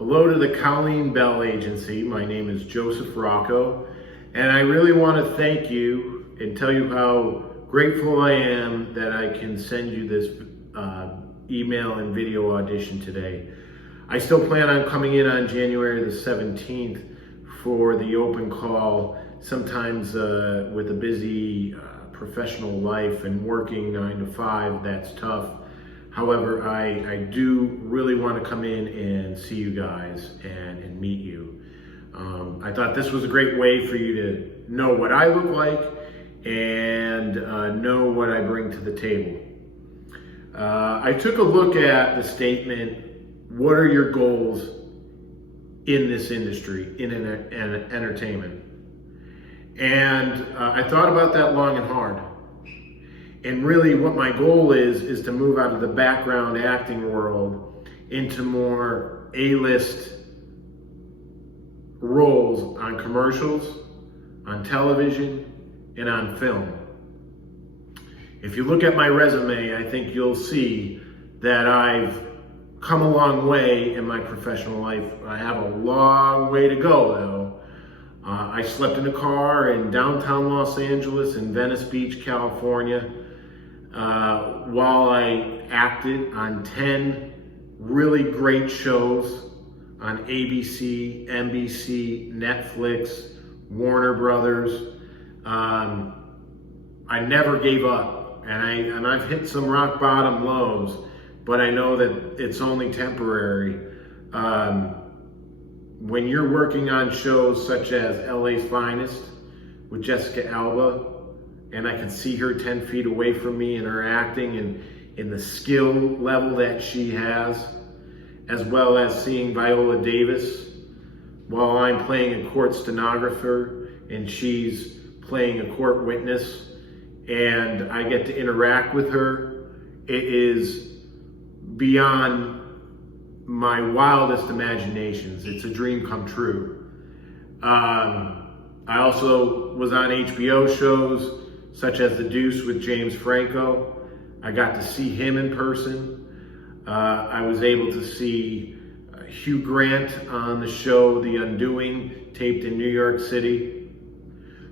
Hello to the Colleen Bell Agency. My name is Joseph Rocco, and I really want to thank you and tell you how grateful I am that I can send you this email and video audition today. I still plan on coming in on January the 17th for the open call. Sometimes with a busy professional life and working 9 to 5, that's tough. However, I do really want to come in and see you guys and meet you. I thought this was a great way for you to know what I look like and know what I bring to the table. I took a look at the statement, what are your goals in this industry, in entertainment? And I thought about that long and hard. And really what my goal is to move out of the background acting world into more A-list roles on commercials, on television, and on film. If you look at my resume, I think you'll see that I've come a long way in my professional life. I have a long way to go though. I slept in a car in downtown Los Angeles and Venice Beach, California, while I acted on 10 really great shows on ABC, NBC, Netflix, Warner Brothers. I never gave up, and I've hit some rock bottom lows, but I know that it's only temporary. When you're working on shows such as LA's Finest with Jessica Alba, and I can see her 10 feet away from me in her acting and in the skill level that she has, as well as seeing Viola Davis while I'm playing a court stenographer and she's playing a court witness, and I get to interact with her. It is beyond my wildest imaginations. It's a dream come true. I also was on HBO shows such as The Deuce with James Franco. I got to see him in person. I was able to see Hugh Grant on the show The Undoing, taped in New York City.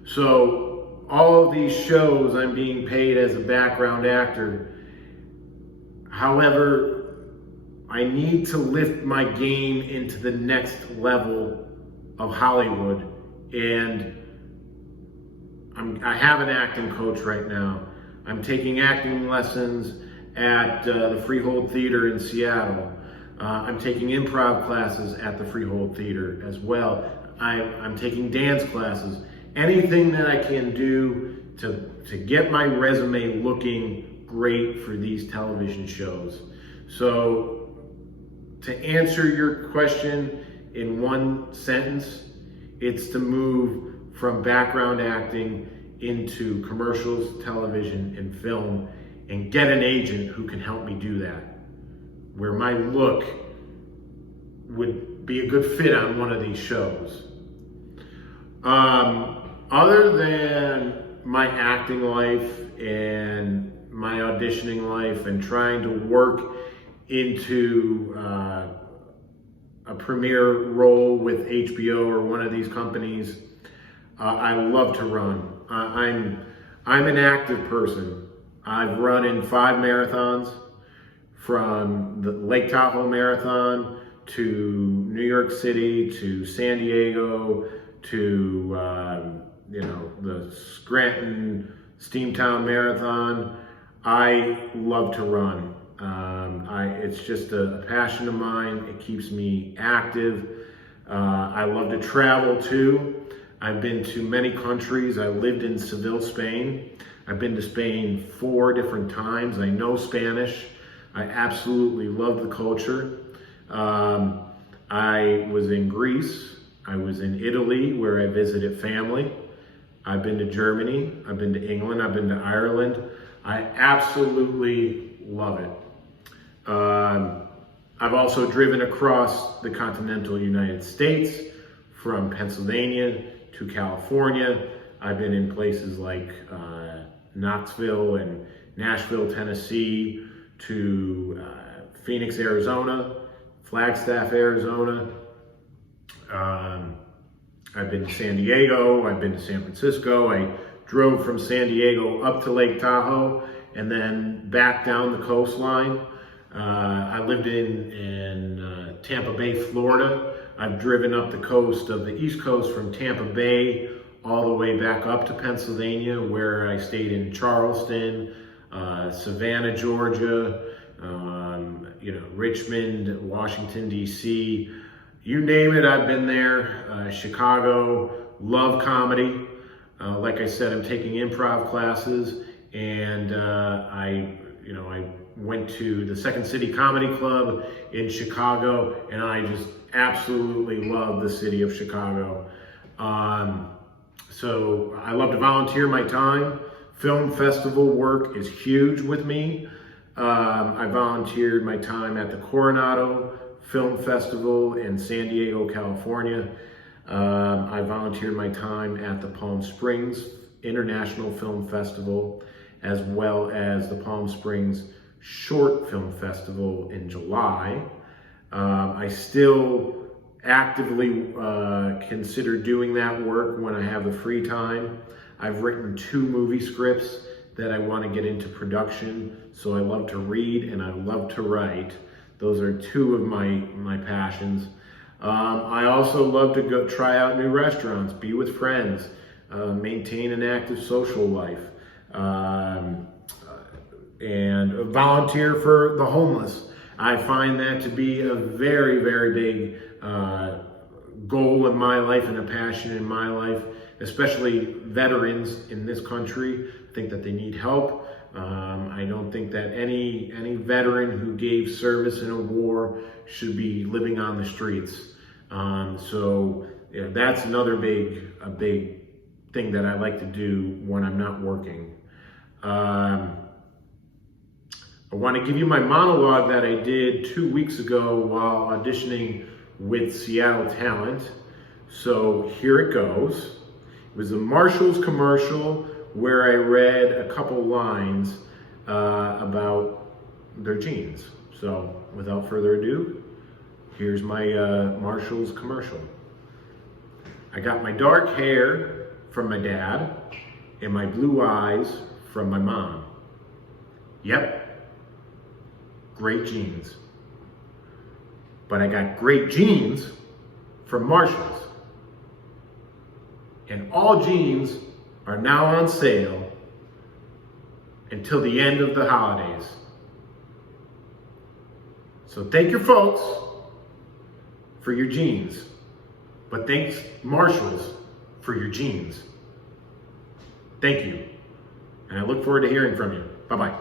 So all of these shows I'm being paid as a background actor. However, I need to lift my game into the next level of Hollywood, and I have an acting coach right now. I'm taking acting lessons at the Freehold Theater in Seattle. I'm taking improv classes at the Freehold Theater as well. I'm taking dance classes. Anything that I can do to get my resume looking great for these television shows. So to answer your question in one sentence, it's to move from background acting into commercials, television, and film, and get an agent who can help me do that, where my look would be a good fit on one of these shows. Other than my acting life and my auditioning life and trying to work into a premiere role with HBO or one of these companies, I love to run. I'm an active person. I've run in 5 marathons, from the Lake Tahoe Marathon to New York City to San Diego to the Scranton Steamtown Marathon. I love to run. It's just a passion of mine. It keeps me active. I love to travel too. I've been to many countries. I lived in Seville, Spain. I've been to Spain 4 different times. I know Spanish. I absolutely love the culture. I was in Greece. I was in Italy, where I visited family. I've been to Germany. I've been to England. I've been to Ireland. I absolutely love it. I've also driven across the continental United States, from Pennsylvania to California. I've been in places like Knoxville and Nashville, Tennessee, to Phoenix, Arizona, Flagstaff, Arizona. I've been to San Diego, I've been to San Francisco. I drove from San Diego up to Lake Tahoe and then back down the coastline. I lived in Tampa Bay, Florida. I've driven up the coast of the East Coast from Tampa Bay all the way back up to Pennsylvania, where I stayed in Charleston, Savannah, Georgia, Richmond, Washington, D.C., you name it, I've been there. Chicago, love comedy. Like I said, I'm taking improv classes, and I went to the Second City Comedy Club in Chicago, and I just absolutely love the city of Chicago. So I love to volunteer my time. Film festival work is huge with me. I volunteered my time at the Coronado Film Festival in San Diego, California. I volunteered my time at the Palm Springs International Film Festival, as well as the Palm Springs Short Film Festival in July. I still actively consider doing that work when I have the free time. I've written 2 movie scripts that I want to get into production, so I love to read and I love to write. Those are 2 of my passions. I also love to go try out new restaurants, be with friends, maintain an active social life, and volunteer for the homeless. I find that to be a very, very big goal in my life and a passion in my life, especially veterans in this country. I think that they need help. I don't think that any veteran who gave service in a war should be living on the streets. So that's another big thing that I like to do when I'm not working. I want to give you my monologue that I did 2 weeks ago while auditioning with Seattle Talent. So here it goes. It was a Marshall's commercial where I read a couple lines about their jeans. So without further ado, here's my Marshall's commercial. I got my dark hair from my dad and my blue eyes from my mom. Yep, great jeans. But I got great jeans from Marshall's. And all jeans are now on sale until the end of the holidays. So thank your folks for your jeans, but thanks Marshalls for your jeans. Thank you, and I look forward to hearing from you. Bye-bye.